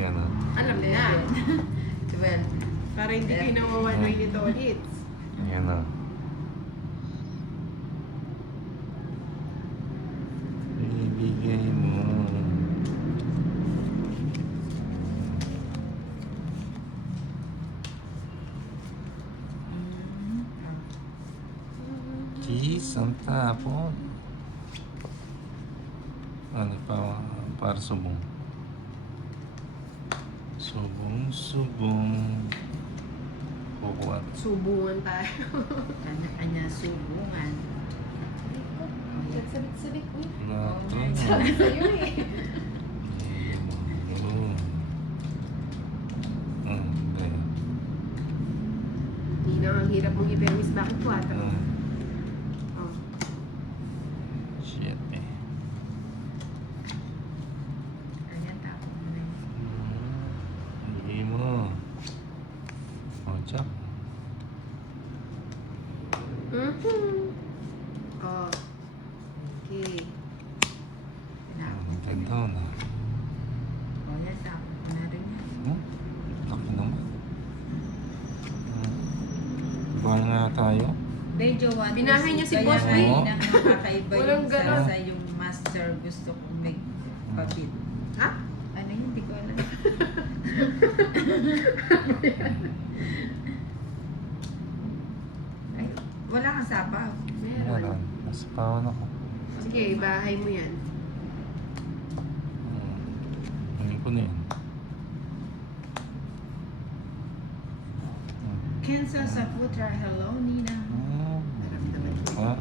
Yan o. Alam na. 12. Para hindi kayo nawawan nito ulit. Yan o. Ibigay mo. Cheese ang tapon. Ano pa? Para subong. Subong. Kukuha. Subungan tayo. Kanya-kanya subungan. Sabit-sabit ko yun. Nato. Sabi sa'yo eh. Hindi. Hindi na ang hirap mong i-permis. Bakit 4? Oh. Shit eh. Kanya tapon mo na yun. Hindi mo. O, tsak. Oh. Okay. Tinapon. Ganda na. O yan, tapon mo na rin yan. Laki naman. Baka nga tayo. Medyo one. Binahay niya si Kaya Boss nga B. yun ang nakakaiba Walang yung ganon. salsa, yung master gusto kong magpabit. Ha? Ano yun? Hindi ko alam. Ay, wala kang sapaw. Meron. Meron. Nasa pawan ako. Sige, bahay mo yan. Kunin ko na yun. Kenza Saputra, hello Nina. Marami naman. Ah.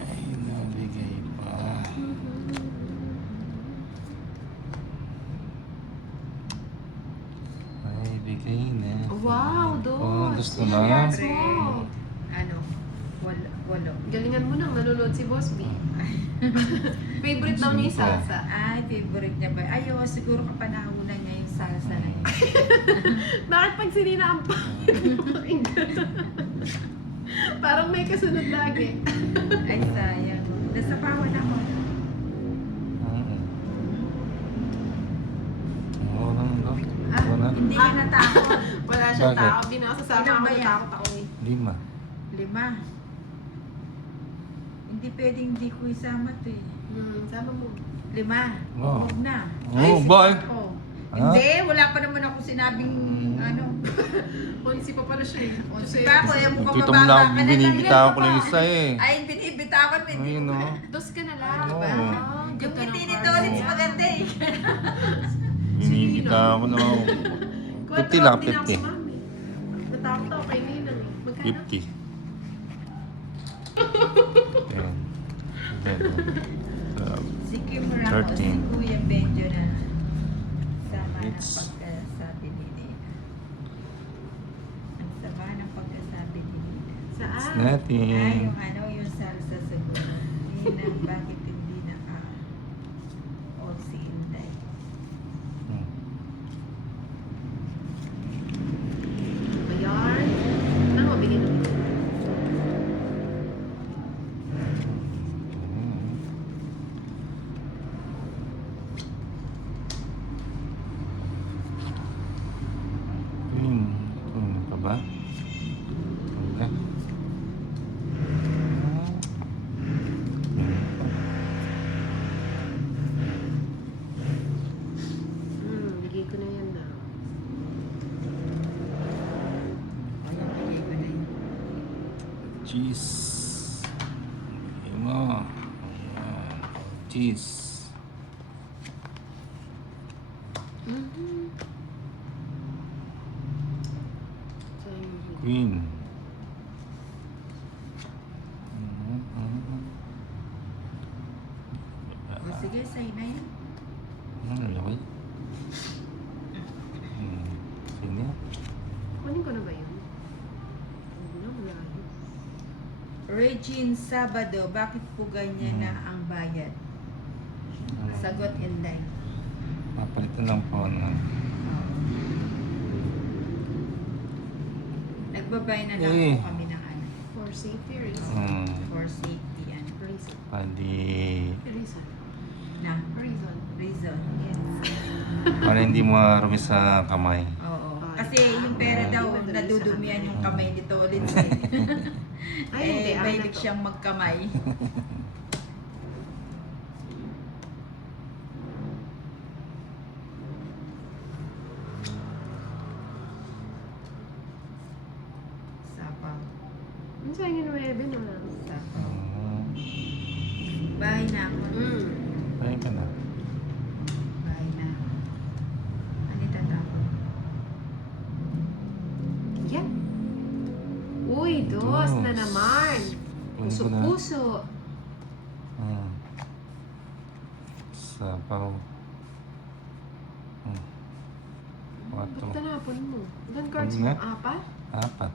Ay, nabigay pa. Ay, bigay na. Wow, Oh, Dos. gusto Yes, na. wow. Ano? Walo. Galingan mo nang nanonood si Boss B. Favorite daw niya yung salsa. Ay, favorite niya ba? Ayaw, siguro kapanahunan niya yung salsa na yun. Bakit pag sinina ang parang may kasunod lagi. Ay, sayang. Nasa pawan ako. Oo lang daw. Ah, Wala. hindi ka natakot. Wala siyang Bakit? tao. Di na ako sasama Ilan ako. ba yan? Natakot ako eh. 5. 5. Hindi pwedeng hindi ko isama to eh. Sama mo. 5. Oh. Huwag na. Oh, bye. Ako. Ha? Hindi, wala pa naman ako sinabing ano. Onsi pa pala siya eh. Onsi pa ako, yung mukhang Nakita mo na mababa ako, ka na binibitawan lang. ko lang isa eh. Ay, binibitawan mo. Hindi Ayun ko. o. Dos ka na lang. Oo. Ah, Yung ganda ng ngiti nito cards ulit niya. maganda eh. Binibitawan ko na ako. Kwento 50 lang, din ako 50. si Mami. Natakot ako kay Ninang eh. Magkano? 50. Ayan. Si Kim Ramos, si 13. Kuya Benjo na sama ng It's- pagkasabi ni Nina. Ang sama ng pagkasabi ni Nina. Saan? Ay, Nothing. yung ano, yung salsa sa gulo. Nina, bakit hindi o si Inday? Ayan. Ano mabigyan mo? Yun. Ano ka ba? Wala. Bigay ko na yan na. Ano, bigay ko na yun. Cheese. Bigay mo. Ayan. Cheese. Queen. O sige, sa'yo na yun. Ano laki? Sino? Kunin ko na ba yun? Hindi na, wala yun. Regine Sabado, bakit po ganyan na ang bayad? Sagot, Inday. Papalitan lang po ng Nagbabay na lang Eh. po kami ng ano. For safety reason. For safety and Reason. pandi Reason. na Reason. reason. Yes. Para hindi mo marumi sa kamay. Oo. Ah, Kasi diba? yung pera Ah, daw, hindi madali nadudumihan sa yung kamay. kamay nito ulit. Eh, Ay, hindi. Ano mahilig to? siyang magkamay. Sapaw. Ano sa'yo yung 9 wala? Sapaw. Oh, Bahay na ako. ayun ka na. Bahay na ako. Anita tapos. Yan. Uy, dos na Dos. naman. Kunin ko na. Puso-puso. Sapaw. Ba't Quatro. tanapon mo? Ilan cards Ano mo? nga? 4? Apat.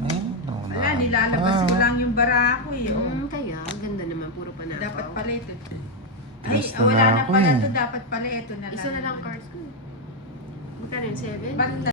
Ayun, nauna. Wala, nilalabas ko lang yung bara ko eh. Oh. Kaya, ganda naman. Puro panapaw. Dapat pala ito. Ay, Gusto wala na na ako pala eh. ito. Dapat pala ito na lang. Isa na lang cards ko. Magkano yung 7? Ba't